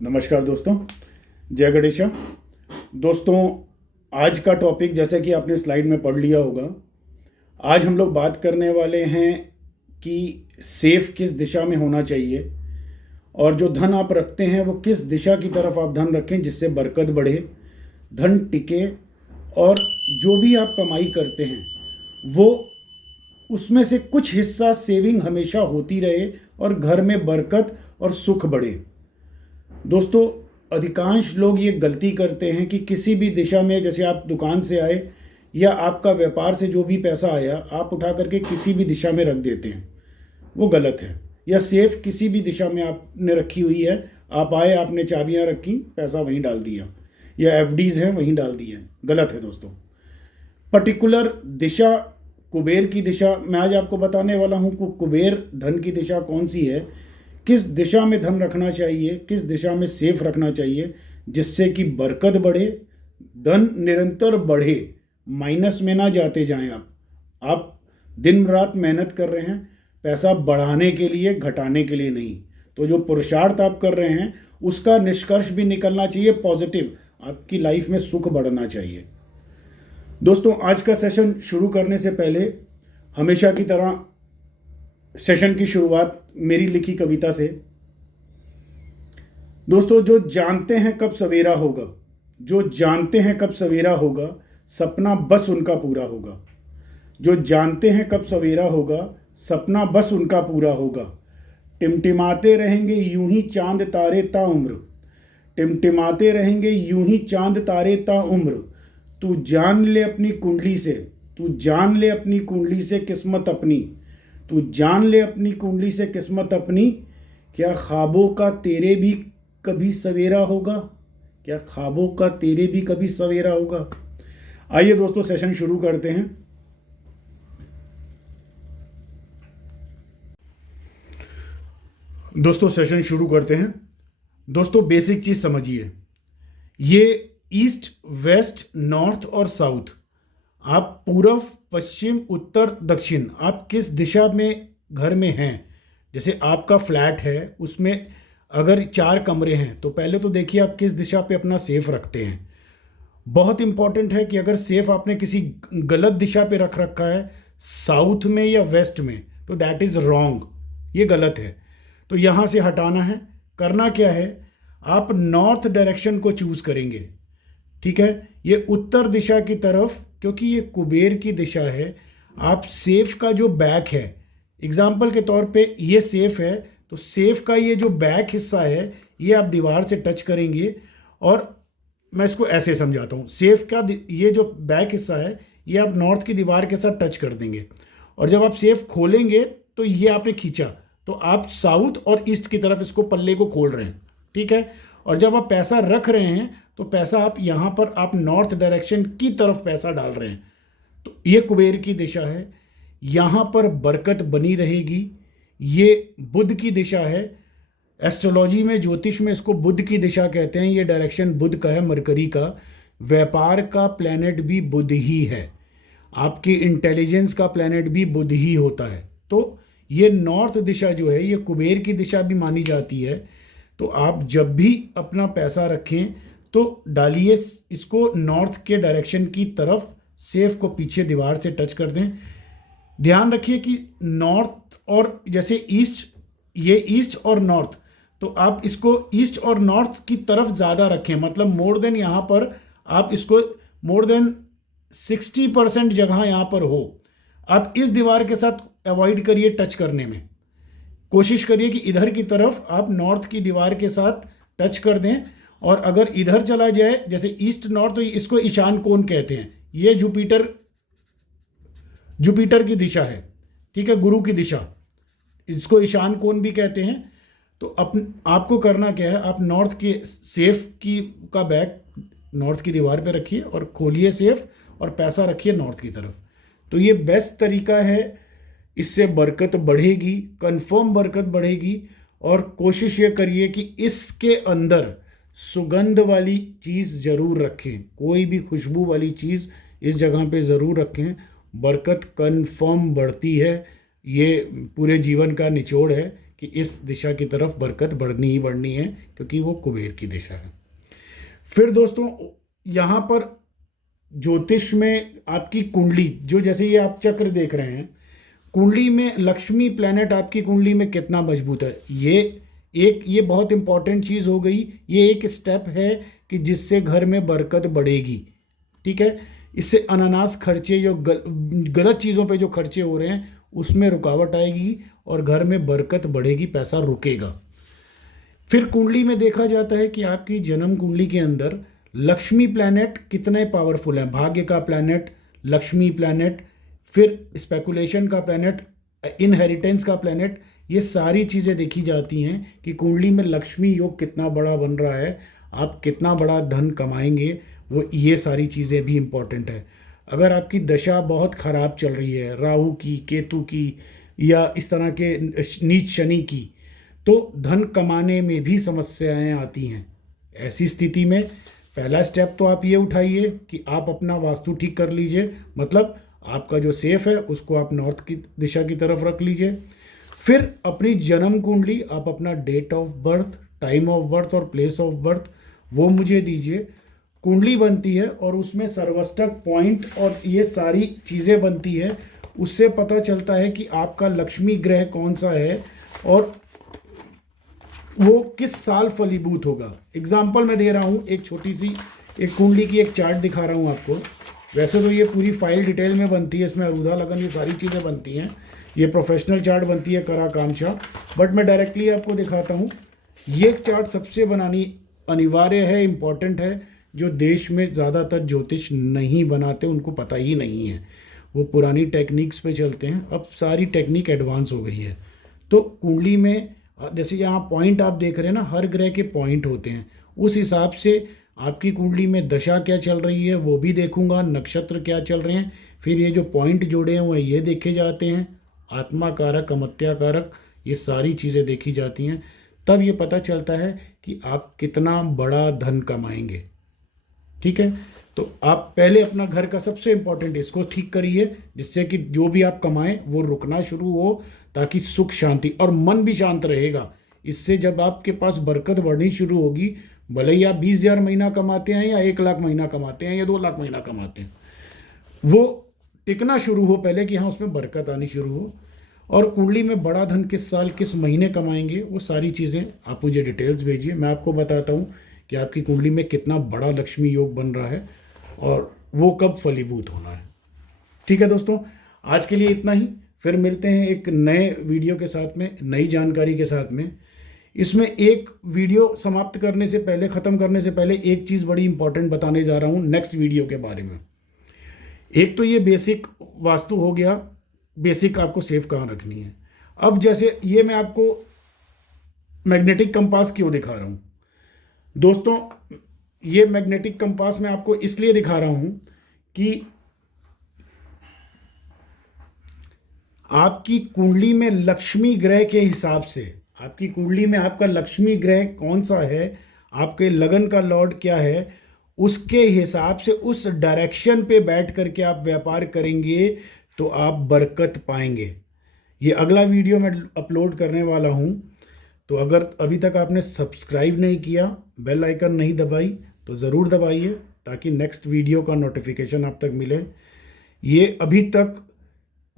नमस्कार दोस्तों, जय गणेशा। दोस्तों, आज का टॉपिक जैसे कि आपने स्लाइड में पढ़ लिया होगा, आज हम लोग बात करने वाले हैं कि सेफ किस दिशा में होना चाहिए और जो धन आप रखते हैं वो किस दिशा की तरफ आप धन रखें जिससे बरकत बढ़े, धन टिके और जो भी आप कमाई करते हैं वो उसमें से कुछ हिस्सा सेविंग हमेशा होती रहे और घर में बरकत और सुख बढ़े। दोस्तों, अधिकांश लोग ये गलती करते हैं कि किसी भी दिशा में, जैसे आप दुकान से आए या आपका व्यापार से जो भी पैसा आया आप उठा करके किसी भी दिशा में रख देते हैं, वो गलत है। या सेफ किसी भी दिशा में आपने रखी हुई है, आप आए, आपने चाबियां रखी, पैसा वहीं डाल दिया, या एफडीज हैं वहीं डाल दिए, गलत है दोस्तों। पर्टिकुलर दिशा, कुबेर की दिशा, मैं आज आपको बताने वाला हूँ कि कुबेर धन की दिशा कौन सी है, किस दिशा में धन रखना चाहिए, किस दिशा में सेफ रखना चाहिए जिससे कि बरकत बढ़े, धन निरंतर बढ़े, माइनस में ना जाते जाएं। आप दिन रात मेहनत कर रहे हैं पैसा बढ़ाने के लिए, घटाने के लिए नहीं। तो जो पुरुषार्थ आप कर रहे हैं उसका निष्कर्ष भी निकलना चाहिए पॉजिटिव, आपकी लाइफ में सुख बढ़ना चाहिए। दोस्तों, आज का सेशन शुरू करने से पहले हमेशा की तरह सेशन की शुरुआत मेरी लिखी कविता से। दोस्तों, जो जानते हैं कब सवेरा होगा, जो जानते हैं कब सवेरा होगा, सपना बस उनका पूरा होगा। जो जानते हैं कब सवेरा होगा, सपना बस उनका पूरा होगा। टिमटिमाते रहेंगे यूं ही चांद तारे ता उम्र, टिमटिमाते रहेंगे यूं ही चांद तारे ता उम्र। तू जान ले अपनी कुंडली से, तू जान ले अपनी कुंडली से किस्मत अपनी, तू जान ले अपनी कुंडली से किस्मत अपनी। क्या ख्वाबों का तेरे भी कभी सवेरा होगा, क्या ख्वाबों का तेरे भी कभी सवेरा होगा। आइए दोस्तों, सेशन शुरू करते हैं। दोस्तों, सेशन शुरू करते हैं। दोस्तों, बेसिक चीज समझिए, ये ईस्ट, वेस्ट, नॉर्थ और साउथ, आप पूर्व, पश्चिम, उत्तर, दक्षिण, आप किस दिशा में घर में हैं। जैसे आपका फ्लैट है, उसमें अगर 4 कमरे हैं तो पहले तो देखिए आप किस दिशा पे अपना सेफ रखते हैं। बहुत इंपॉर्टेंट है कि अगर सेफ आपने किसी गलत दिशा पे रख रखा है, साउथ में या वेस्ट में, तो दैट इज़ रॉन्ग, ये गलत है। तो यहाँ से हटाना है। करना क्या है, आप नॉर्थ डायरेक्शन को चूज़ करेंगे, ठीक है। ये उत्तर दिशा की तरफ, क्योंकि ये कुबेर की दिशा है। आप सेफ का जो बैक है, एग्जाम्पल के तौर पे ये सेफ है, तो सेफ का ये जो बैक हिस्सा है ये आप दीवार से टच करेंगे। और मैं इसको ऐसे समझाता हूँ, सेफ का ये जो बैक हिस्सा है ये आप नॉर्थ की दीवार के साथ टच कर देंगे, और जब आप सेफ खोलेंगे तो ये आपने खींचा तो आप साउथ और ईस्ट की तरफ इसको, पल्ले को खोल रहे हैं, ठीक है। और जब आप पैसा रख रहे हैं तो पैसा आप यहाँ पर, आप नॉर्थ डायरेक्शन की तरफ पैसा डाल रहे हैं, तो ये कुबेर की दिशा है। यहाँ पर बरकत बनी रहेगी। ये बुध की दिशा है। एस्ट्रोलॉजी में, ज्योतिष में इसको बुध की दिशा कहते हैं। ये डायरेक्शन बुध का है, मरकरी का। व्यापार का प्लैनेट भी बुध ही है, आपकी इंटेलिजेंस का प्लैनेट भी बुध ही होता है। तो ये नॉर्थ दिशा जो है ये कुबेर की दिशा भी मानी जाती है। तो आप जब भी अपना पैसा रखें तो डालिए इसको नॉर्थ के डायरेक्शन की तरफ, सेफ को पीछे दीवार से टच कर दें। ध्यान रखिए कि नॉर्थ और जैसे ईस्ट, ये ईस्ट और नॉर्थ, तो आप इसको ईस्ट और नॉर्थ की तरफ ज़्यादा रखें, मतलब मोर देन, यहाँ पर आप इसको मोर देन 60% जगह यहाँ पर हो। आप इस दीवार के साथ अवॉइड करिए टच करने में, कोशिश करिए कि इधर की तरफ आप नॉर्थ की दीवार के साथ टच कर दें। और अगर इधर चला जाए, जैसे ईस्ट नॉर्थ, तो इसको ईशान कोण कहते हैं। ये जुपिटर की दिशा है, ठीक है, गुरु की दिशा, इसको ईशान कोण भी कहते हैं। तो आपको करना क्या है, आप नॉर्थ के सेफ का बैक नॉर्थ की दीवार पे रखिए और खोलिए सेफ, और पैसा रखिए नॉर्थ की तरफ। तो ये बेस्ट तरीका है, इससे बरकत बढ़ेगी, कंफर्म बरकत बढ़ेगी। और कोशिश ये करिए कि इसके अंदर सुगंध वाली चीज़ ज़रूर रखें, कोई भी खुशबू वाली चीज़ इस जगह पे ज़रूर रखें, बरकत कंफर्म बढ़ती है। ये पूरे जीवन का निचोड़ है कि इस दिशा की तरफ बरकत बढ़नी ही बढ़नी है, क्योंकि वो कुबेर की दिशा है। फिर दोस्तों यहाँ पर ज्योतिष में आपकी कुंडली, जो जैसे ये आप चक्र देख रहे हैं, कुंडली में लक्ष्मी प्लैनेट आपकी कुंडली में कितना मजबूत है, ये बहुत इंपॉर्टेंट चीज़ हो गई। ये एक स्टेप है कि जिससे घर में बरकत बढ़ेगी। ठीक है, इससे अनानास खर्चे, जो गलत चीज़ों पे जो खर्चे हो रहे हैं उसमें रुकावट आएगी और घर में बरकत बढ़ेगी, पैसा रुकेगा। फिर कुंडली में देखा जाता है कि आपकी जन्म कुंडली के अंदर लक्ष्मी प्लैनेट कितने पावरफुल हैं, भाग्य का प्लैनेट, लक्ष्मी प्लैनेट, फिर स्पेकुलेशन का प्लैनेट, इनहेरिटेंस का प्लैनेट, ये सारी चीज़ें देखी जाती हैं कि कुंडली में लक्ष्मी योग कितना बड़ा बन रहा है, आप कितना बड़ा धन कमाएंगे, वो ये सारी चीज़ें भी इम्पॉर्टेंट है। अगर आपकी दशा बहुत ख़राब चल रही है, राहु की, केतु की, या इस तरह के नीच शनि की, तो धन कमाने में भी समस्याएं आती हैं। ऐसी स्थिति में पहला स्टेप तो आप ये उठाइए कि आप अपना वास्तु ठीक कर लीजिए, मतलब आपका जो सेफ है उसको आप नॉर्थ की दिशा की तरफ रख लीजिए। फिर अपनी जन्म कुंडली, आप अपना date of birth, time of birth और प्लेस ऑफ बर्थ वो मुझे दीजिए। कुंडली बनती है और उसमें सर्वष्टक पॉइंट और ये सारी चीज़ें बनती है, उससे पता चलता है कि आपका लक्ष्मी ग्रह कौन सा है और वो किस साल फलीभूत होगा। एग्जाम्पल मैं दे रहा हूँ, एक छोटी सी एक कुंडली की एक चार्ट दिखा रहा हूँ आपको। वैसे तो ये पूरी फाइल डिटेल में बनती है, इसमें अरुधा लगन ये सारी चीज़ें बनती हैं, ये प्रोफेशनल चार्ट बनती है करा कामशा, बट मैं डायरेक्टली आपको दिखाता हूँ। ये चार्ट सबसे बनानी अनिवार्य है, इम्पॉर्टेंट है। जो देश में ज़्यादातर ज्योतिष नहीं बनाते, उनको पता ही नहीं है, वो पुरानी टेक्निक्स पे चलते हैं। अब सारी टेक्निक एडवांस हो गई है। तो कुंडली में जैसे यहाँ पॉइंट आप देख रहे हैं ना, हर ग्रह के पॉइंट होते हैं, उस हिसाब से आपकी कुंडली में दशा क्या चल रही है वो भी देखूंगा, नक्षत्र क्या चल रहे हैं, फिर ये जो पॉइंट जोड़े हुए हैं ये देखे जाते हैं, आत्मा कारक, अमत्या कारक, ये सारी चीज़ें देखी जाती हैं। तब ये पता चलता है कि आप कितना बड़ा धन कमाएंगे। ठीक है, तो आप पहले अपना घर का सबसे इम्पोर्टेंट इसको ठीक करिए, जिससे कि जो भी आप कमाएं वो रुकना शुरू हो, ताकि सुख शांति और मन भी शांत रहेगा। इससे जब आपके पास बरकत बढ़नी शुरू होगी, भले ही आप 20,000 महीना कमाते हैं या 1 लाख महीना कमाते हैं या 2 लाख महीना कमाते हैं, वो टिकना शुरू हो पहले कि हाँ उसमें बरकत आनी शुरू हो। और कुंडली में बड़ा धन किस साल किस महीने कमाएंगे, वो सारी चीज़ें आप मुझे डिटेल्स भेजिए, मैं आपको बताता हूँ कि आपकी कुंडली में कितना बड़ा लक्ष्मी योग बन रहा है और वो कब फलीभूत होना है। ठीक है दोस्तों, आज के लिए इतना ही। फिर मिलते हैं एक नए वीडियो के साथ में, नई जानकारी के साथ में। इसमें एक वीडियो समाप्त करने से पहले, ख़त्म करने से पहले, एक चीज़ बड़ी इंपॉर्टेंट बताने जा रहा हूँ नेक्स्ट वीडियो के बारे में। एक तो ये बेसिक वास्तु हो गया, बेसिक आपको सेफ कहाँ रखनी है। अब जैसे ये मैं आपको मैग्नेटिक कंपास क्यों दिखा रहा हूँ दोस्तों, ये मैग्नेटिक कंपास मैं आपको इसलिए दिखा रहा हूँ कि आपकी कुंडली में लक्ष्मी ग्रह के हिसाब से, आपकी कुंडली में आपका लक्ष्मी ग्रह कौन सा है, आपके लगन का लॉर्ड क्या है, उसके हिसाब से उस डायरेक्शन पे बैठ करके आप व्यापार करेंगे तो आप बरकत पाएंगे। ये अगला वीडियो मैं अपलोड करने वाला हूँ, तो अगर अभी तक आपने सब्सक्राइब नहीं किया, बेल आइकन नहीं दबाई, तो ज़रूर दबाइए ताकि नेक्स्ट वीडियो का नोटिफिकेशन आप तक मिले। ये अभी तक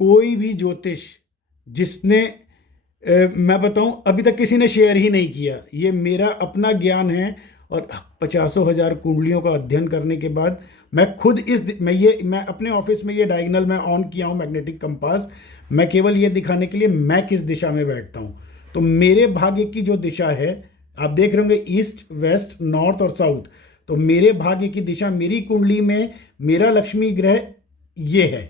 कोई भी ज्योतिष जिसने मैं बताऊं अभी तक किसी ने शेयर ही नहीं किया। ये मेरा अपना ज्ञान है और 50,000 कुंडलियों का अध्ययन करने के बाद मैं खुद मैं अपने ऑफिस में ये डायगोनल में ऑन किया हूँ मैग्नेटिक कंपास, मैं केवल ये दिखाने के लिए मैं किस दिशा में बैठता हूँ। तो मेरे भाग्य की जो दिशा है आप देख रहे होंगे, ईस्ट, वेस्ट, नॉर्थ और साउथ, तो मेरे भाग्य की दिशा, मेरी कुंडली में मेरा लक्ष्मी ग्रह ये है,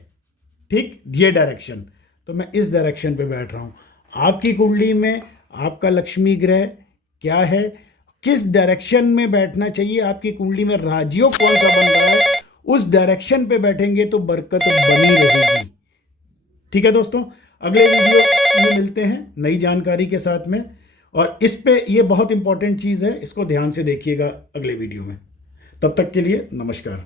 ठीक, ये डायरेक्शन, तो मैं इस डायरेक्शन पे बैठ रहा हूँ। आपकी कुंडली में आपका लक्ष्मी ग्रह क्या है, किस डायरेक्शन में बैठना चाहिए, आपकी कुंडली में राजयोग कौन सा बन रहा है, उस डायरेक्शन पे बैठेंगे तो बरकत बनी रहेगी। ठीक है दोस्तों, अगले वीडियो में मिलते हैं नई जानकारी के साथ में, और इस पे ये बहुत इंपॉर्टेंट चीज़ है, इसको ध्यान से देखिएगा अगले वीडियो में। तब तक के लिए नमस्कार।